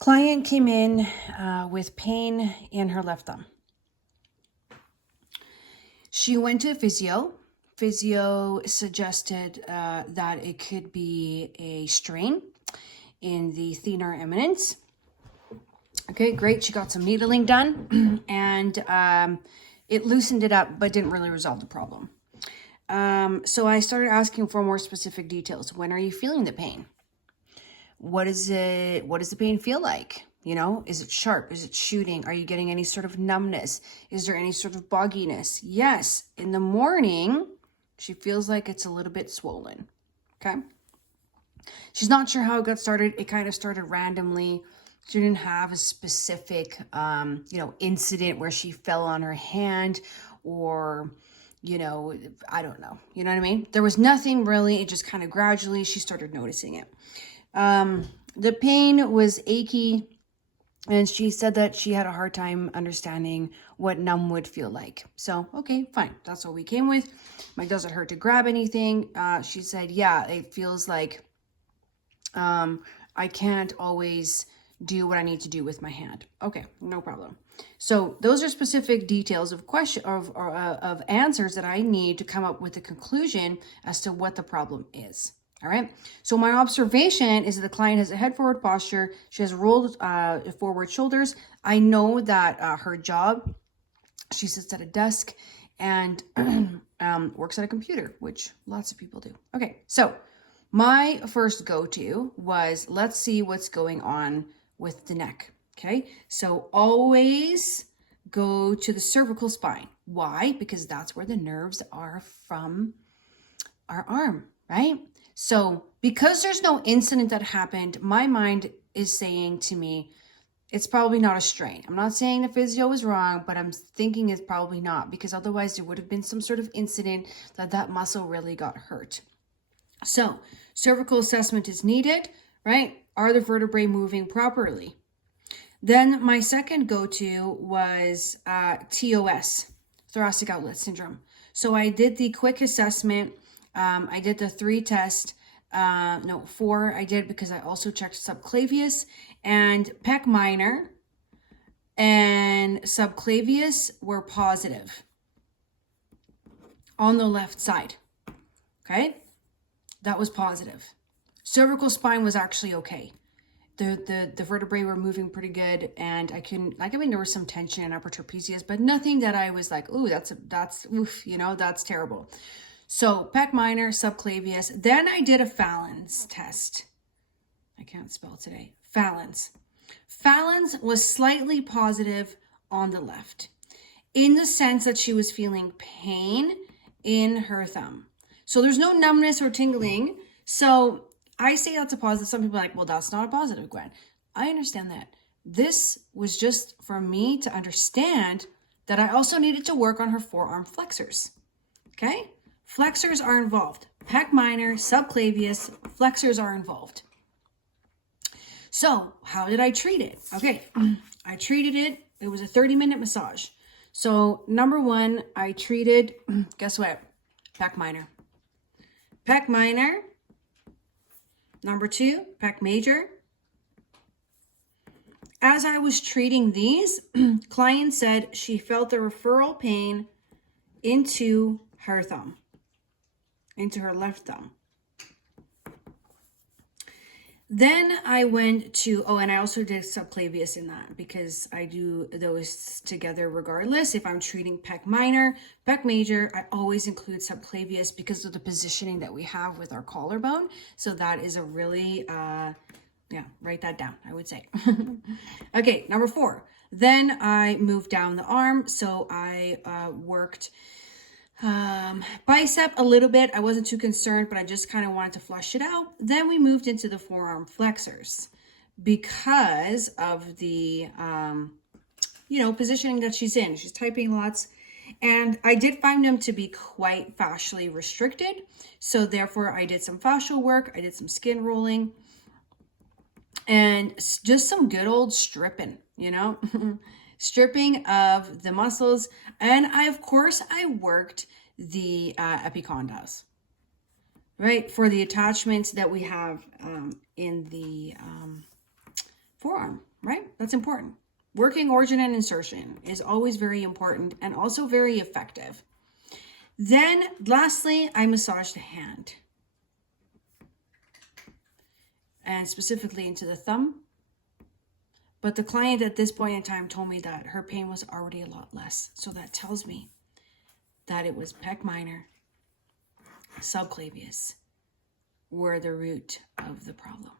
Client came in with pain in her left thumb. She went to physio. Physio suggested that it could be a strain in the thenar eminence. Okay, great. She got some needling done and it loosened it up, but didn't really resolve the problem. So I started asking for more specific details. When are you feeling the pain? What does the pain feel like? You know, is it sharp? Is it shooting? Are you getting any sort of numbness? Is there any sort of bogginess? Yes. In the morning, she feels like it's a little bit swollen. Okay. She's not sure how it got started. It kind of started randomly. She didn't have a specific, incident where she fell on her hand or, I don't know. You know what I mean? There was nothing really. It just kind of gradually, she started noticing it. The pain was achy, and she said that she had a hard time understanding what numb would feel like. So, okay, fine. That's what we came with. Like, does it hurt to grab anything? She said, yeah, it feels like I can't always do what I need to do with my hand. Okay, no problem. So those are specific details of of answers that I need to come up with a conclusion as to what the problem is. All right. So my observation is that the client has a head forward posture. She has rolled forward shoulders. I know that her job, she sits at a desk and works at a computer, which lots of people do. Okay. So my first go-to was, let's see what's going on with the neck. Okay. So always go to the cervical spine. Why? Because that's where the nerves are from our arm, right? So because there's no incident that happened, my mind is saying to me, it's probably not a strain. I'm not saying the physio was wrong, but I'm thinking it's probably not, because otherwise there would have been some sort of incident that muscle really got hurt. So cervical assessment is needed, right? Are the vertebrae moving properly? Then my second go-to was TOS, thoracic outlet syndrome. So I did the quick assessment. I did the 4 I did, because I also checked subclavius, and pec minor and subclavius were positive on the left side. Okay. That was positive. Cervical spine was actually okay. The vertebrae were moving pretty good, and there was some tension in upper trapezius, but nothing that I was like, ooh, that's terrible. So pec minor, subclavius. Then I did a Fallon's test. I can't spell today. Fallon's. Fallon's was slightly positive on the left, in the sense that she was feeling pain in her thumb. So there's no numbness or tingling. So I say that's a positive. Some people are like, well, that's not a positive, Gwen. I understand that. This was just for me to understand that I also needed to work on her forearm flexors. Okay? Flexors are involved. Pec minor, subclavius, flexors are involved. So how did I treat it? Okay, I treated it. It was a 30-minute massage. So number 1, I treated, guess what? Pec minor. Pec minor. Number 2, pec major. As I was treating these, client said she felt the referral pain into her thumb, into her left thumb. Then I went to, and I also did subclavius in that, because I do those together regardless. If I'm treating pec minor, pec major, I always include subclavius because of the positioning that we have with our collarbone. So that is a really, write that down, I would say. Okay, number 4. Then I moved down the arm. So I worked bicep a little bit. I wasn't too concerned, but I just kind of wanted to flush it out. Then we moved into the forearm flexors because of the, positioning that she's in. She's typing lots, and I did find them to be quite fascially restricted. So therefore I did some fascial work. I did some skin rolling and just some good old stripping, stripping of the muscles. And I worked the epicondyles, right? For the attachments that we have in the forearm, That's important. Working origin and insertion is always very important and also very effective. Then lastly, I massage the hand. And specifically into the thumb. But the client at this point in time told me that her pain was already a lot less. So that tells me that it was pec minor, subclavius, were the root of the problem.